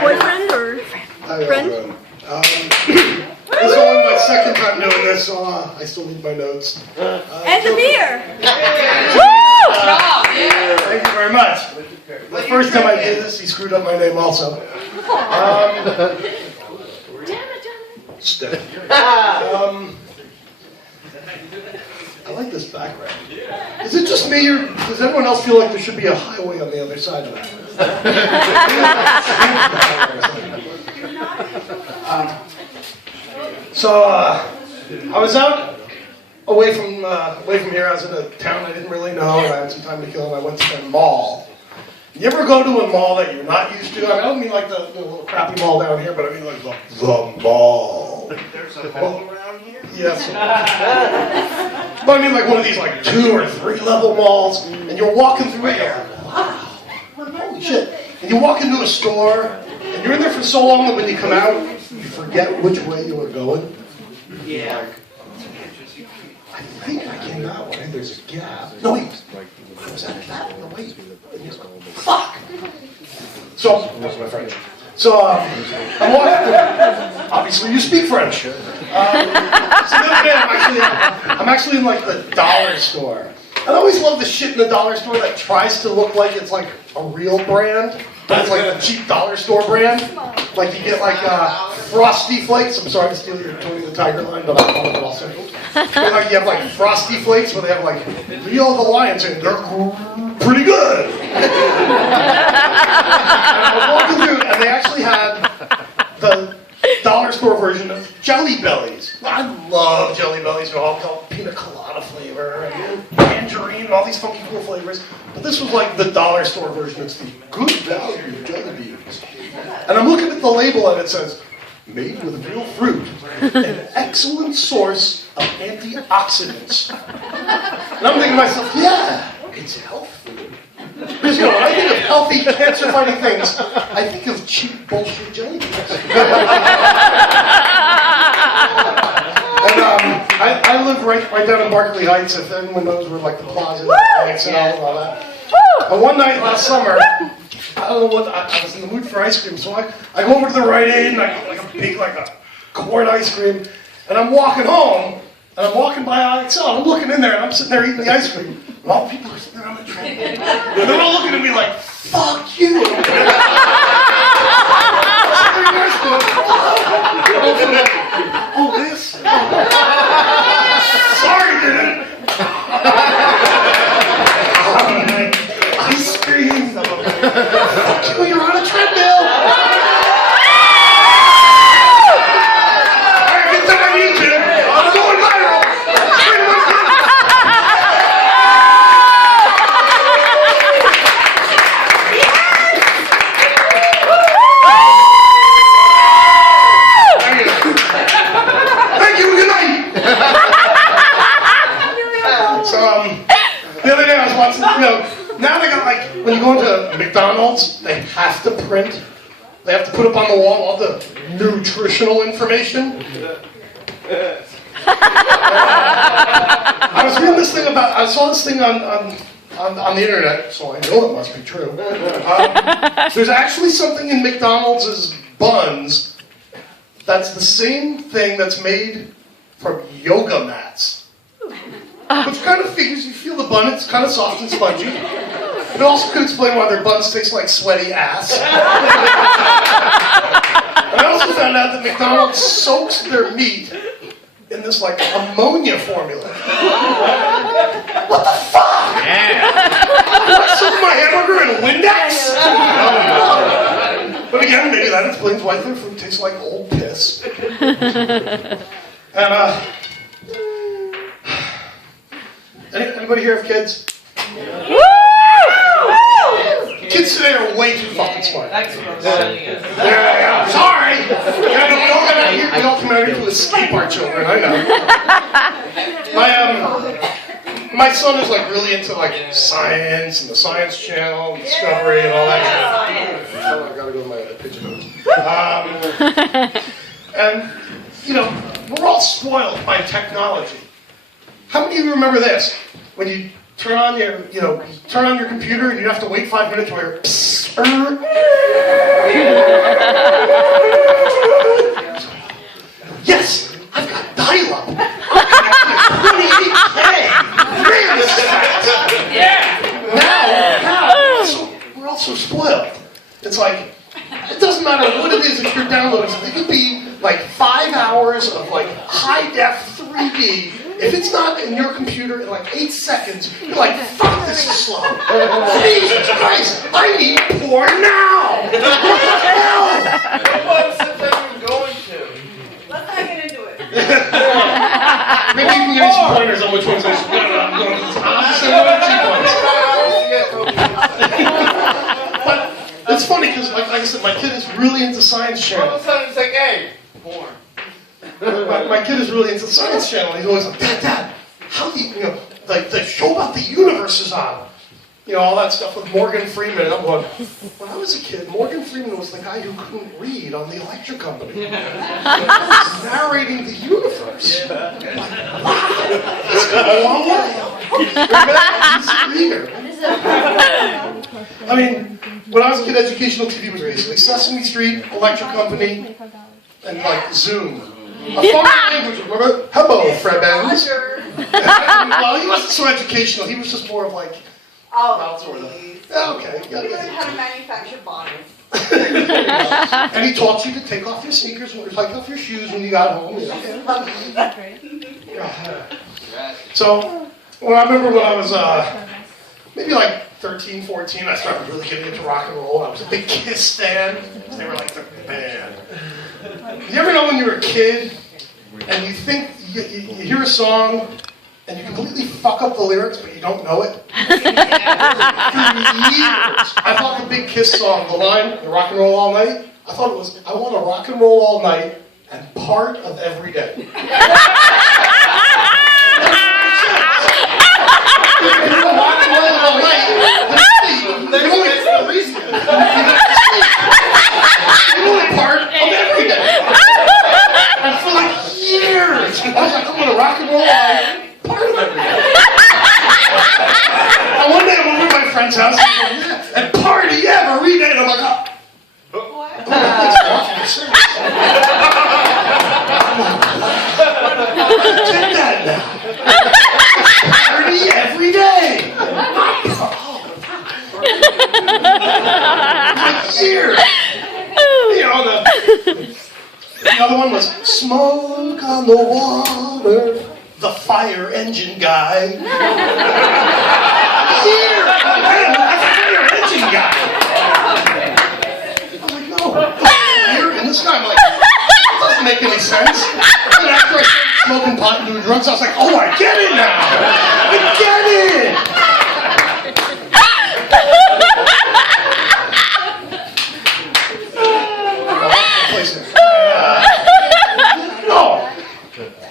boyfriend or friend? This is only my second time doing this, so I still need my notes. And the beer! Thank you very much. The first time I did this, he screwed up my name also. Steph. I like this background. Is it just me, or does everyone else feel like there should be a highway on the other side of that? I was out away from here. I was in a town I didn't really know, and I had some time to kill, and I went to the mall. You ever go to a mall that you're not used to? I mean, I don't mean like the little crappy mall down here, but I mean like the mall. There's a mall around here? Yes. But I mean like one of these like 2 or 3 level malls, and you're walking through it, and you're like, wow, holy shit. And you walk into a store, and you're in there for so long that when you come out, you forget which way you were going. Yeah. I think I came that way. There's a gap. No, wait. Was that way? No, wait. Fuck! So, that's my French. So, I'm walking. Obviously, you speak French. So the other day, I'm actually in like the dollar store. And I always love the shit in the dollar store that tries to look like it's like a real brand. But it's like a cheap dollar store brand. Like you get like Frosty Flakes. I'm sorry to steal your Tony the Tiger line, but I love it also. And like you have like Frosty Flakes where they have like Leo the Lions and they're pretty good. And I was walking through and they actually had the dollar store version of Jelly Bellies. I love Jelly Bellies. They're all called pina colada flavor and tangerine and all these funky cool flavors. But this was like the dollar store version. It's the good value Jelly Beans. And I'm looking at the label and it says, made with real fruit, an excellent source of antioxidants. And I'm thinking to myself, yeah, it's health food. Because you know, when I think of healthy, cancer-fighting things, I think of cheap bullshit jelly beans. And I live right down in Berkeley Heights, if anyone knows where like the plaza is, and all that. And one night last summer, I don't know what, I was in the mood for ice cream, so I go over to the Rite Aid and I get like a big, like a quart ice cream, and I'm walking home, and I'm walking by IXL, and I'm looking in there, and I'm sitting there eating the ice cream, and all the people are sitting there on the train, and they're all looking at me like, fuck you! Oh, this? Sorry, dude! Ice cream! Fuck you, you're on a treadmill! Alright, get that on YouTube! I'm going viral! Thank you, good night! So, the other day I was watching, now they got like, when you go into McDonald's, they have to print, they have to put up on the wall all the nutritional information. I saw this thing on the internet, so I know it must be true. There's actually something in McDonald's buns that's the same thing that's made from yoga mats. Which kind of figures, you feel the bun, it's kind of soft and spongy. It also could explain why their buns taste like sweaty ass. I also found out that McDonald's soaks their meat in this like ammonia formula. What the fuck? Yeah. Do I soak my hamburger in Windex? But again, maybe that explains why their food tastes like old piss. And anybody here have kids? Woo! Kids today are way too fucking smart. Yeah, sorry! We don't come out here to escape our children, I know. My son is like really into like science and the Science Channel and Discovery and all that shit. Oh, I gotta go to my pigeon hose. And, we're all spoiled by technology. How many of you remember this? When you turn on your computer and you have to wait 5 minutes where It's like, it doesn't matter what it is that you're downloading. It could be like 5 hours of like high-def 3D. If it's not in your computer in like 8 seconds, you're like, fuck, this is slow. Jesus Christ, I need porn now! What the hell? What's the thing we're going to? Let's not get into it. Maybe you can give me some pointers on which ones I should go to. I'm going to the But it's funny because, like I said, my kid is really into Science All of Channel. a sudden it's like, hey, porn. My kid is really into Science Channel. He's always like, Dad, how do you know, like the show about the universe is on. You know, all that stuff with Morgan Freeman. And I'm going, when I was a kid, Morgan Freeman was the guy who couldn't read on the electric company. He was narrating the universe. I'm like, wow, this could go a long way. He's a reader. I mean, when I was a kid, educational TV was basically Sesame Street, Electric Company, and like Zoom. A foreign language, remember? Hello, Fred Benz. Well, he wasn't so educational. He was just more of like, Oh, sort of. please. Yeah, okay. You learn how to manufacture bottles. And he taught you to take off your sneakers or take off your shoes when you got home. So, well, I remember when I was maybe like 13, 14, I started really getting into rock and roll. I was a big Kiss fan. They were like the band. You ever know when you're a kid and you think you hear a song and you completely fuck up the lyrics, but you don't know it? For years, I thought the big Kiss song, the line, the rock and roll all night, I thought it was, I want to rock and roll all night and part of every day. You know, rock and roll all night, you only part of every day. And for like years, I was like, I'm going to rock and roll all night. Part of every day. And one day I'm over at my friend's house and party every day. And I'm like, What? Take that now. Party every day. Like years. You know, the other one was smoke on the water. The fire engine guy. Here! Man, that's a fire engine guy! I'm like, no. Fire in the sky. I'm like, that doesn't make any sense. And after I started smoking pot and doing drugs, I was like, oh, I get it now! I get it! No!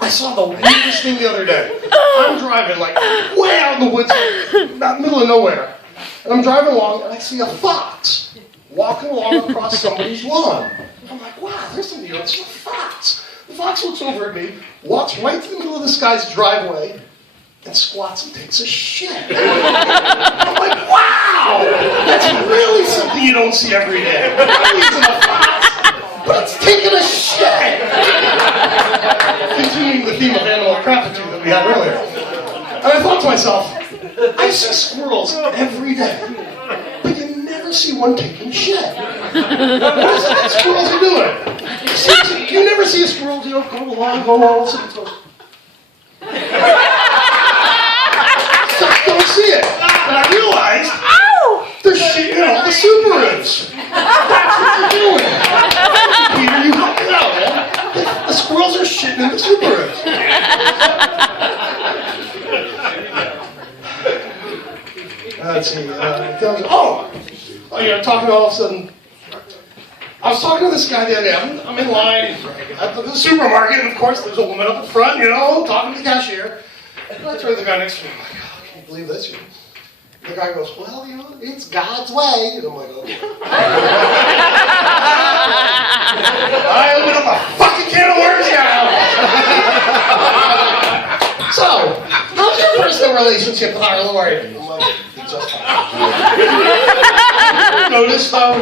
I saw the weirdest thing the other day. I'm driving like way out in the woods, not middle of nowhere. And I'm driving along and I see a fox walking along across somebody's lawn. I'm like, wow, there's somebody else, a fox. The fox looks over at me, walks right to the middle of this guy's driveway, and squats and takes a shit. I'm like, wow! That's really something you don't see every day. Not using a fox, but it's taking a shit! Continuing the theme of animal crapitude that we had earlier. And I thought to myself, I see squirrels every day, but you never see one taking shit. What is it that squirrels are doing? You never see a squirrel, go along, all of a sudden it goes. Just don't see it. And I realized, they're shitting in all the Subarus. That's what they're doing. Peter, you help me out, man. The squirrels are shitting in the Subarus. Let's see. You're talking all of a sudden. I was talking to this guy the other day. I'm in line at the supermarket, and of course, there's a woman up in front, talking to the cashier. And I turn to the guy next to me. I'm like, oh, can you believe this? The guy goes, well, it's God's way. And I'm like, okay. I open up a fucking can of worms now. So, how's your personal relationship with our Lord? I'm like, just fine. Notice how,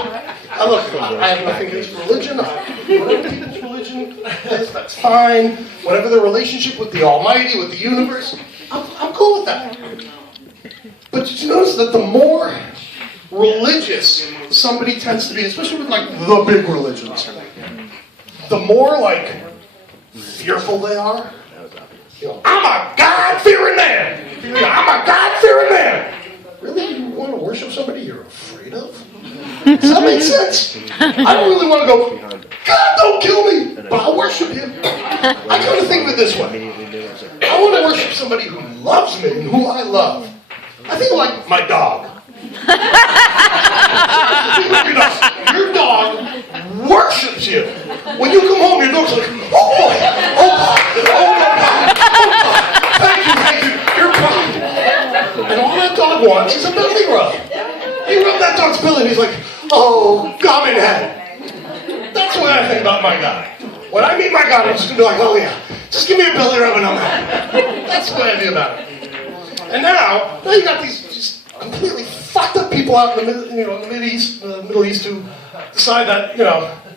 I have nothing against religion. Whatever people's religion is, that's fine. Whatever their relationship with the Almighty, with the universe, I'm cool with that. But did you notice that the more religious somebody tends to be, especially with like the big religions, the more like fearful they are. You know, I'm a God-fearing man. I'm a God-fearing man. Really? You want to worship somebody you're afraid of? Does that make sense? I don't really want to go, God, don't kill me, but I'll worship him. I kind of think of it this way. I want to worship somebody who loves me and who I love. I think like my dog. Your dog worships you. When you come home, your dog's like, oh boy, oh God, oh my God, oh God, thank you, you're fine. And all that dog wants is a belly rub. You rub that dog's belly and he's like, oh, come in head. That's what I think about my guy. When I meet my guy, I'm just going to be like, oh yeah, just give me a belly rub and I'm happy. That's what I do about it. And now you got these just completely fucked up people out in the Middle East who decide that,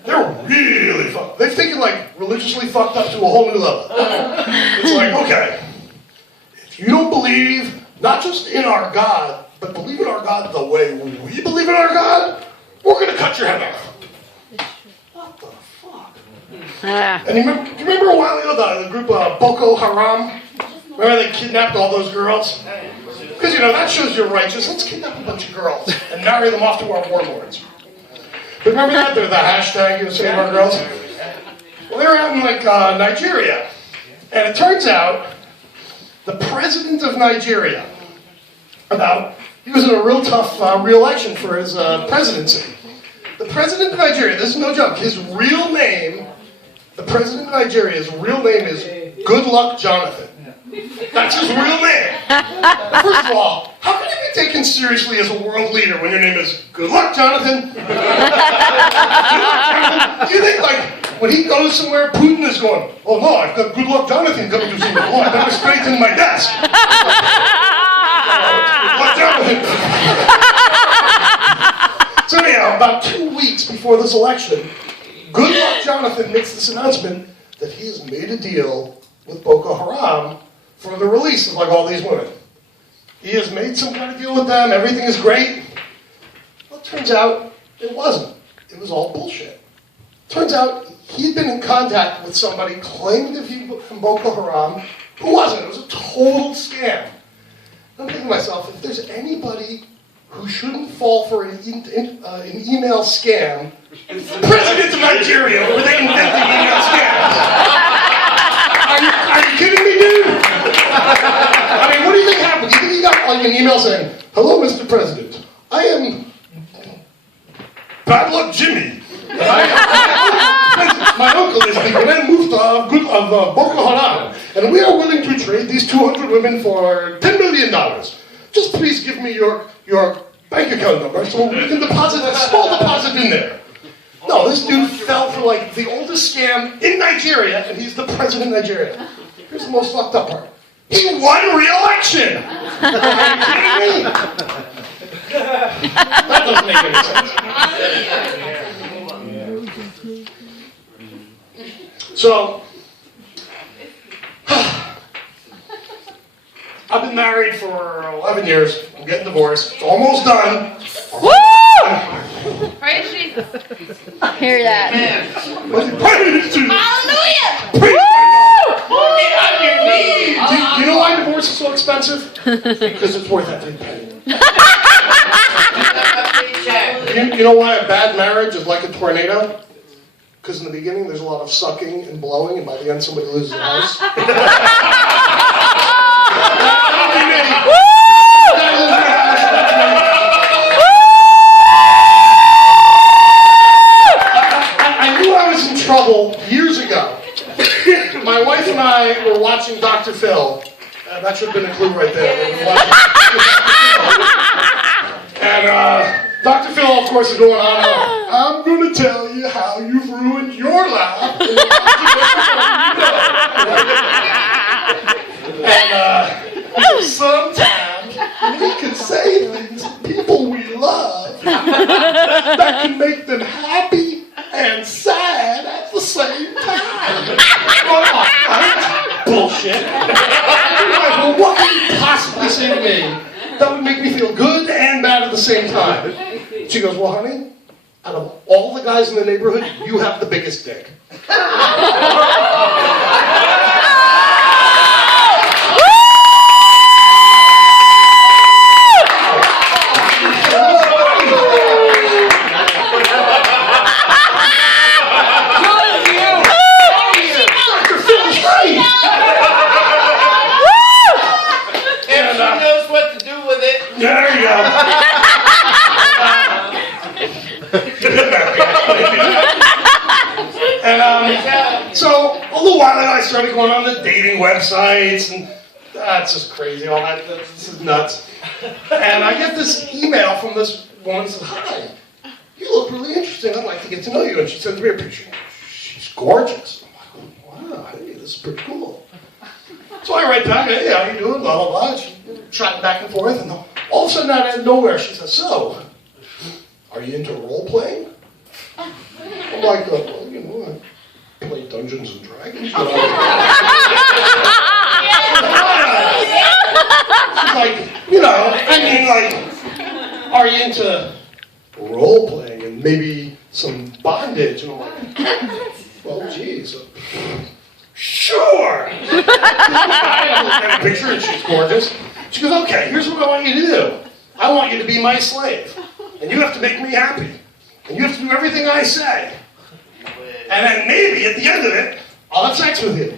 they're really fucked. They're thinking like religiously fucked up to a whole new level. It's like, okay, if you don't believe not just in our God, but believe in our God the way we believe in our God, we're going to cut your head off. What the fuck? And you remember a while ago the group Boko Haram? Remember they kidnapped all those girls? Because, that shows you're righteous. Let's kidnap a bunch of girls and marry them off to our warlords. But remember that? They're the hashtag, Save Our Girls? Well, they were out in, Nigeria. And it turns out the president of Nigeria, he was in a real tough re-election for his presidency. The president of Nigeria, this is no joke, the president of Nigeria's real name is Good Luck Jonathan. That's his real name. First of all, how can you be taken seriously as a world leader when your name is Good Luck Jonathan? Do you think, when he goes somewhere, Putin is going, oh no, I've got Good Luck Jonathan coming to somewhere. Oh, I better straighten my desk. Good Luck Jonathan. So anyhow, about 2 weeks before this election, Good Luck Jonathan makes this announcement that he has made a deal with Boko Haram for the release of all these women. He has made some kind of deal with them, everything is great. Well, it turns out it wasn't. It was all bullshit. Turns out he'd been in contact with somebody claiming to be from Boko Haram who wasn't. It was a total scam. I'm thinking to myself, if there's anybody who shouldn't fall for an email scam, it's the president of Nigeria, where they invented email scams. Are you kidding me, dude? What do you think happened? Do you think he got an email saying, hello, Mr. President, I am Bad Luck Jimmy. My uncle is the Grand Mufti of Boko Haram, and we are willing to trade these 200 women for $10 million. Just please give me your bank account number so we can deposit a small deposit in there. No, this dude fell for the oldest scam in Nigeria, and he's the president of Nigeria. Here's the most fucked up part. He won re-election! Are you kidding me? That doesn't make any sense. So, I've been married for 11 years. I'm getting divorced. It's almost done. Woo! Praise Jesus. Hear that. Praise Jesus. Hallelujah! Praise Woo! on your knees. Do you know why divorce is so expensive? Because it's worth every penny. You know why a bad marriage is like a tornado? Because in the beginning there's a lot of sucking and blowing, and by the end somebody loses their house. I knew I was in trouble years ago. My wife and I were watching Dr. Phil. That should have been a clue right there. And Dr. Phil, of course, is going on. I'm going to tell you how you've ruined your life. And sometimes we can say things to people we love that can make them happy and sad at the same time. Bullshit. Well, what can you possibly say to me that would make me feel good and bad at the the same time. She goes, well, honey, out of all the guys in the neighborhood, you have the biggest dick. If she knows what to do with it. There you go. And so a little while ago, I started going on the dating websites, and that's just crazy. All that, this is nuts. And I get this email from this woman that says, "Hi, you look really interesting. I'd like to get to know you." And she sends me a picture. She's gorgeous. I'm like, wow, hey, this is pretty cool. So I write back, hey, how you doing? Blah, blah, blah. She chatting back and forth, and all of a sudden, out of nowhere, she says, so, are you into role-playing? I'm like, well, you know, I play Dungeons and Dragons. But she's like, you know, I mean, like, are you into role-playing and maybe some bondage? And I'm like, well, geez. Sure! I looked at a picture and she's gorgeous. She goes, okay, here's what I want you to do. I want you to be my slave. And you have to make me happy. And you have to do everything I say. And then maybe at the end of it, I'll have sex with you.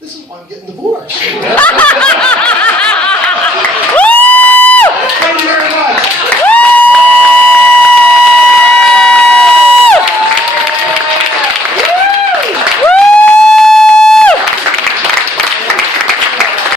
This is why I'm getting divorced.